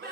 Hey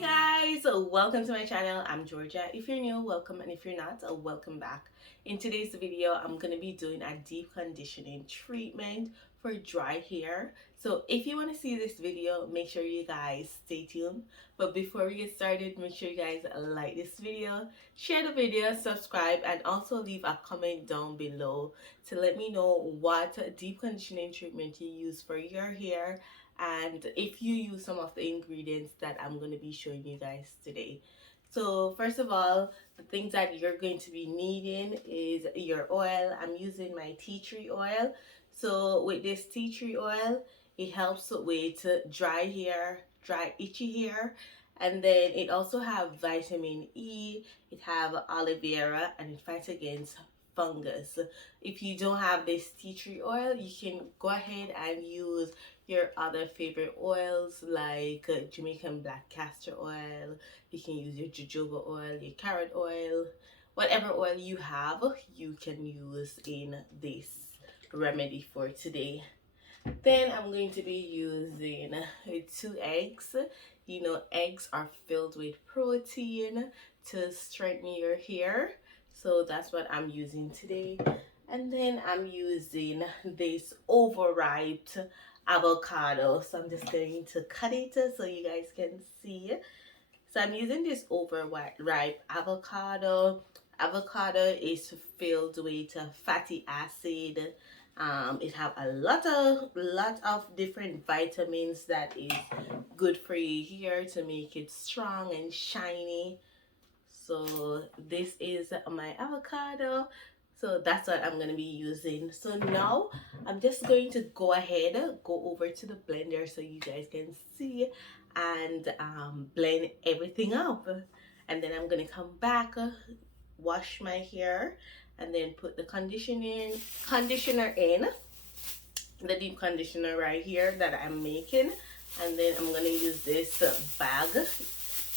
guys, welcome to my channel. I'm Georgia. If you're new, welcome, and if you're not, welcome back. In today's video, I'm going to be doing a deep conditioning treatment for dry hair. So if you want to see this video, make sure you guys stay tuned. But before we get started, make sure you guys like this video, share the video, subscribe, and also leave a comment down below to let me know what deep conditioning treatment you use for your hair, and if you use some of the ingredients that I'm going to be showing you guys today. So first of all, the things that you're going to be needing is your oil. I'm using my tea tree oil. So with this tea tree oil, it helps with dry hair, dry itchy hair, and then it also have vitamin E, it have aloe vera, and it fights against fungus. If you don't have this tea tree oil, you can go ahead and use your other favorite oils like Jamaican black castor oil. You can use your jojoba oil, your carrot oil, whatever oil you have, you can use in this remedy for today. Then I'm going to be using 2 eggs. You know, eggs are filled with protein to strengthen your hair. So that's what I'm using today. And then I'm using this overripe avocado. So I'm just going to cut it so you guys can see. So I'm using this overripe avocado. Avocado is filled with fatty acid. It have a lot of different vitamins that is good for your hair to make it strong and shiny. So this is my avocado. So that's what I'm going to be using. So now I'm just going to go ahead, go over to the blender so you guys can see, and blend everything up. And then I'm going to come back, wash my hair, and then put the conditioner in, the deep conditioner right here that I'm making. And then I'm going to use this bag.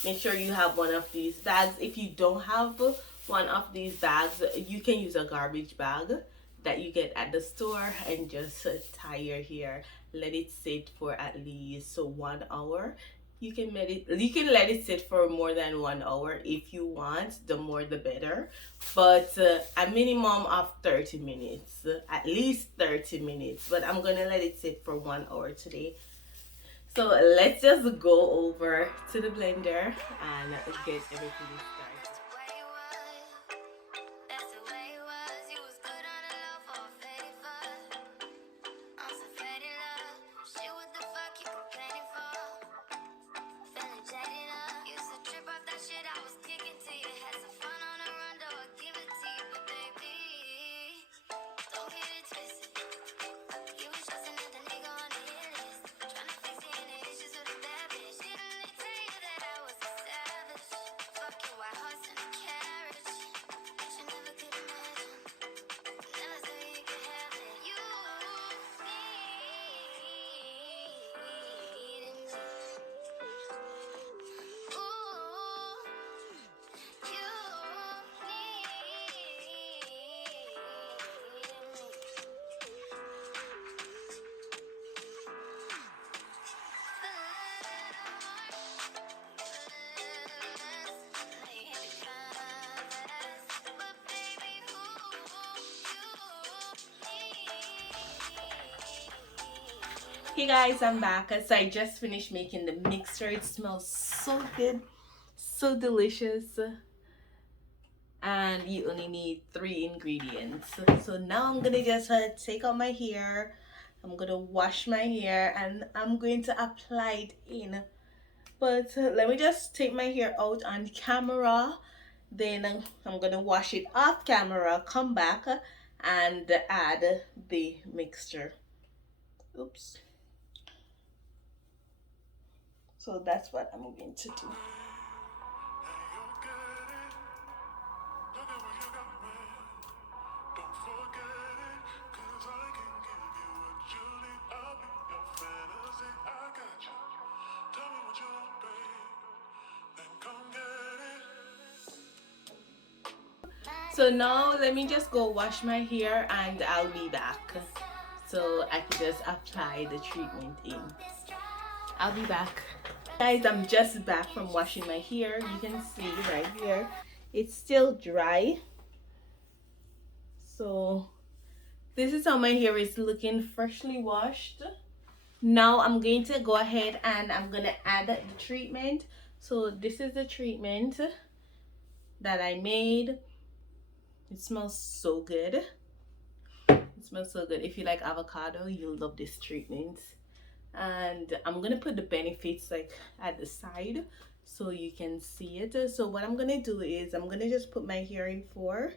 Make sure you have one of these bags. If you don't have one of these bags, you can use a garbage bag that you get at the store and just tie your hair. Let it sit for at least 1 hour. You can let it sit for more than 1 hour if you want. The more the better, but a minimum of 30 minutes, at least 30 minutes. But I'm gonna let it sit for 1 hour today. So let's just go over to the blender and get everything started. Hey guys, I'm back. So I just finished making the mixture. It smells so good, so delicious, and you only need 3 ingredients. So now I'm gonna just take out my hair. I'm gonna wash my hair and I'm going to apply it in. But let me just take my hair out on camera. Then I'm gonna wash it off camera, come back and add the mixture. Oops. So that's what I'm going to do. So now let me just go wash my hair and I'll be back. So I can just apply the treatment in. I'll be back. Guys, I'm just back from washing my hair. You can see right here, it's still dry. So this is how my hair is looking, freshly washed. Now I'm going to go ahead and I'm gonna add the treatment. So this is the treatment that I made. It smells so good. It smells so good. If you like avocado, you'll love this treatment. And I'm gonna put the benefits like at the side so you can see it. So what I'm gonna do is I'm gonna just put my hair in 4.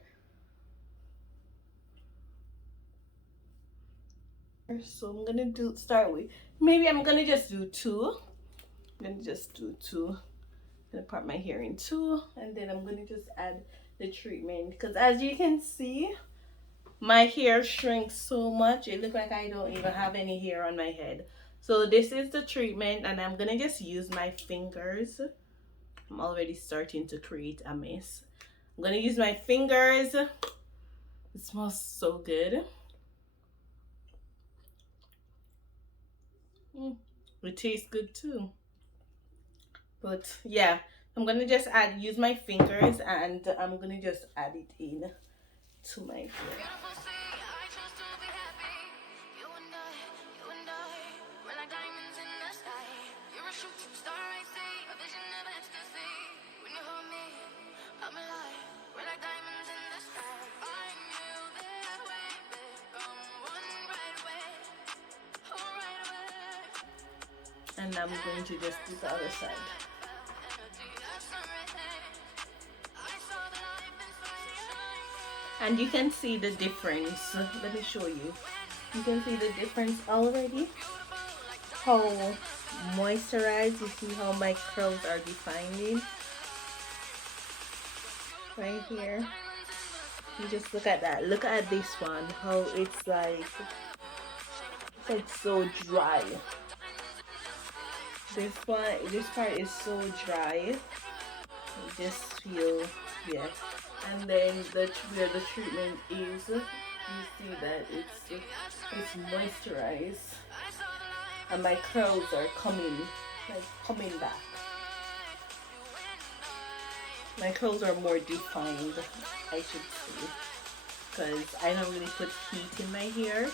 So I'm gonna start with, maybe I'm gonna just do 2. I'm gonna just do 2. I'm gonna part my hair in 2 and then I'm gonna just add the treatment, because as you can see my hair shrinks so much it looks like I don't even have any hair on my head. So this is the treatment and I'm gonna just use my fingers. I'm already starting to create a mess. I'm gonna use my fingers. It smells so good. It tastes good too. But yeah, I'm gonna just use my fingers and I'm gonna just add it in to my hair. And I'm going to just do the other side. And you can see the difference. Let me show you. You can see the difference already. How moisturized. You see how my curls are defining right here. You just look at that. Look at this one. How it's like so dry. This part is so dry. You just feel, yeah. And then where the treatment is, you see that it's moisturized, and my curls are coming back. My curls are more defined, I should say, because I don't really put heat in my hair,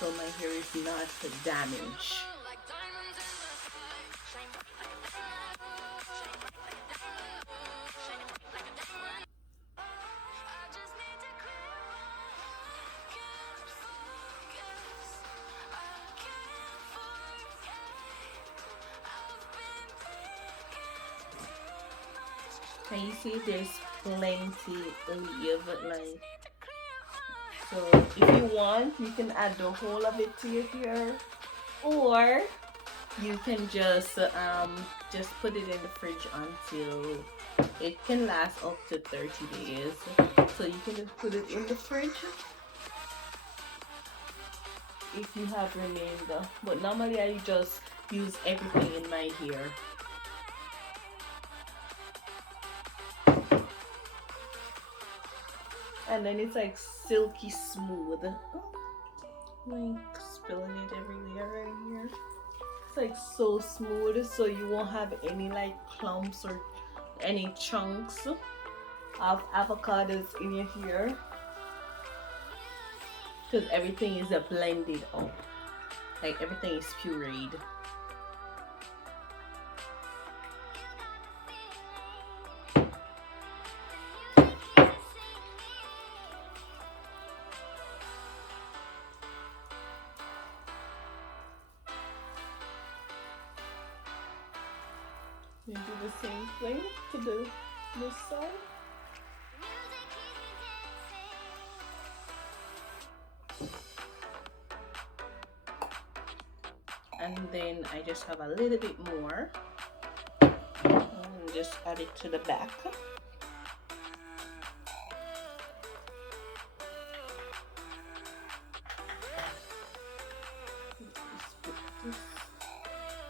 so my hair is not damaged. And you see there's plenty leave, like, so if you want you can add the whole of it to your hair, or you can just put it in the fridge until it can last up to 30 days. So you can just put it in the fridge if you have remainder, but normally I just use everything in my hair. And then it's like silky smooth. Like spilling it everywhere right here. It's like so smooth, so you won't have any like clumps or any chunks of avocados in your hair, because everything is blended up. Like everything is pureed. You do the same thing to this side. And then I just have a little bit more. And just add it to the back. Just put this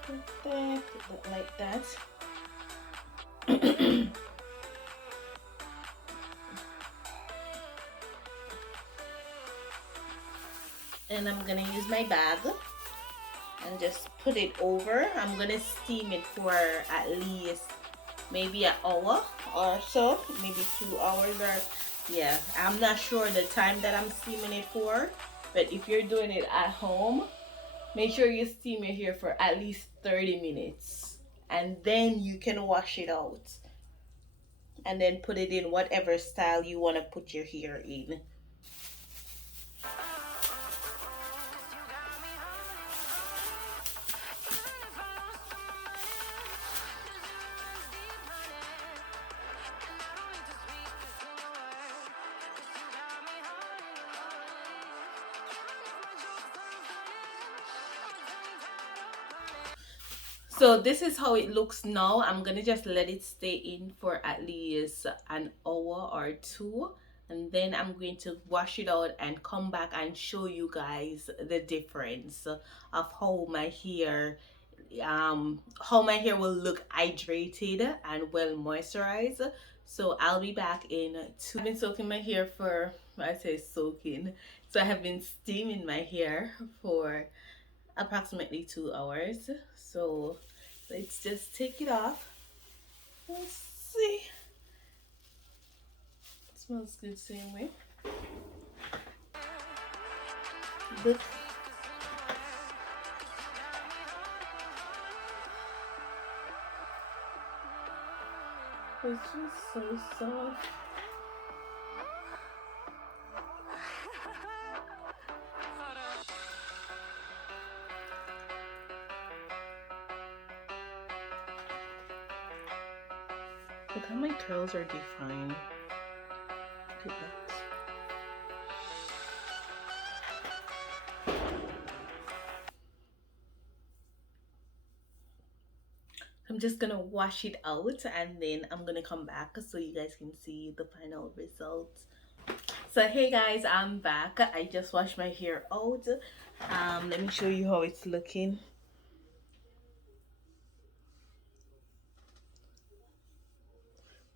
right there, put that like that. And I'm gonna use my bag and just put it over. I'm gonna steam it for at least maybe an hour or so, maybe 2 hours, or yeah, I'm not sure the time that I'm steaming it for, but if you're doing it at home, make sure you steam your hair for at least 30 minutes, and then you can wash it out and then put it in whatever style you want to put your hair in. So this is how it looks now. I'm gonna just let it stay in for at least an hour or two, and then I'm going to wash it out and come back and show you guys the difference of how my hair will look hydrated and well moisturized. So I'll be back in two. I've been soaking my hair for, I say soaking, so I have been steaming my hair for approximately 2 hours. So let's just take it off. Let's see. It smells good same way. Look. It's just so soft. Look how my curls are defined. Look at that. I'm just gonna wash it out and then I'm gonna come back so you guys can see the final results. So hey guys, I'm back. I just washed my hair out. Let me show you how it's looking.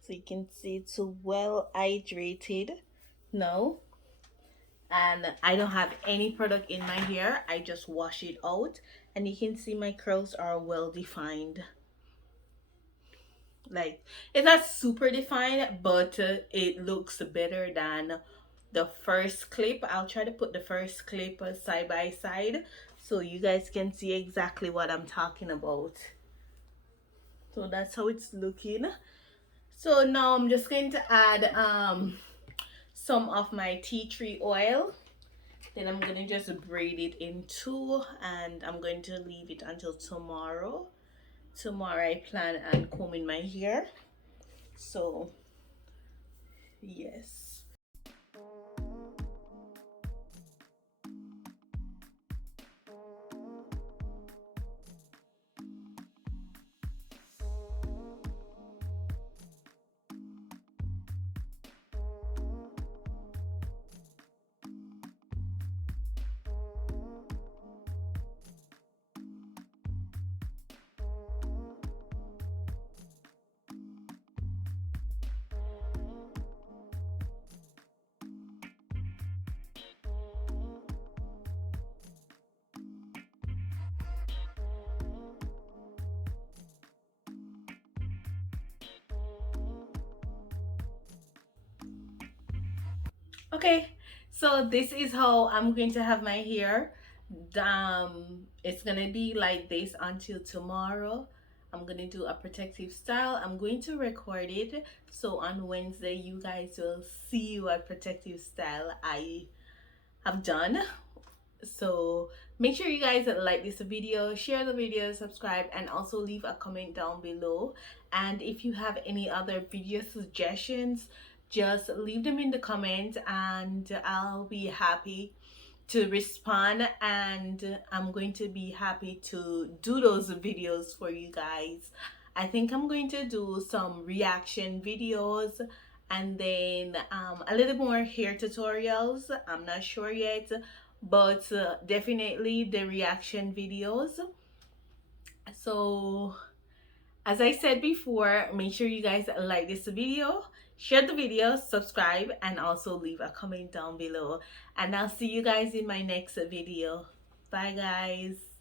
So you can see it's well hydrated now, and I don't have any product in my hair. I just wash it out, and you can see my curls are well defined. Like, it's not super defined, but it looks better than the first clip. I'll try to put the first clip side by side so you guys can see exactly what I'm talking about. So that's how it's looking. So now I'm just going to add some of my tea tree oil. Then I'm gonna just braid it in two, and I'm going to leave it until tomorrow. Tomorrow I plan on combing my hair. So yes. Okay, so this is how I'm going to have my hair. It's gonna be like this until tomorrow. I'm gonna do a protective style. I'm going to record it, so on Wednesday you guys will see what protective style I have done. So make sure you guys like this video, share the video, subscribe, and also leave a comment down below. And if you have any other video suggestions, just leave them in the comments and I'll be happy to respond, and I'm going to be happy to do those videos for you guys. I think I'm going to do some reaction videos, and then a little more hair tutorials. I'm not sure yet, but definitely the reaction videos. So As I said before, make sure you guys like this video, share the video, subscribe, and also leave a comment down below. And I'll see you guys in my next video. Bye guys.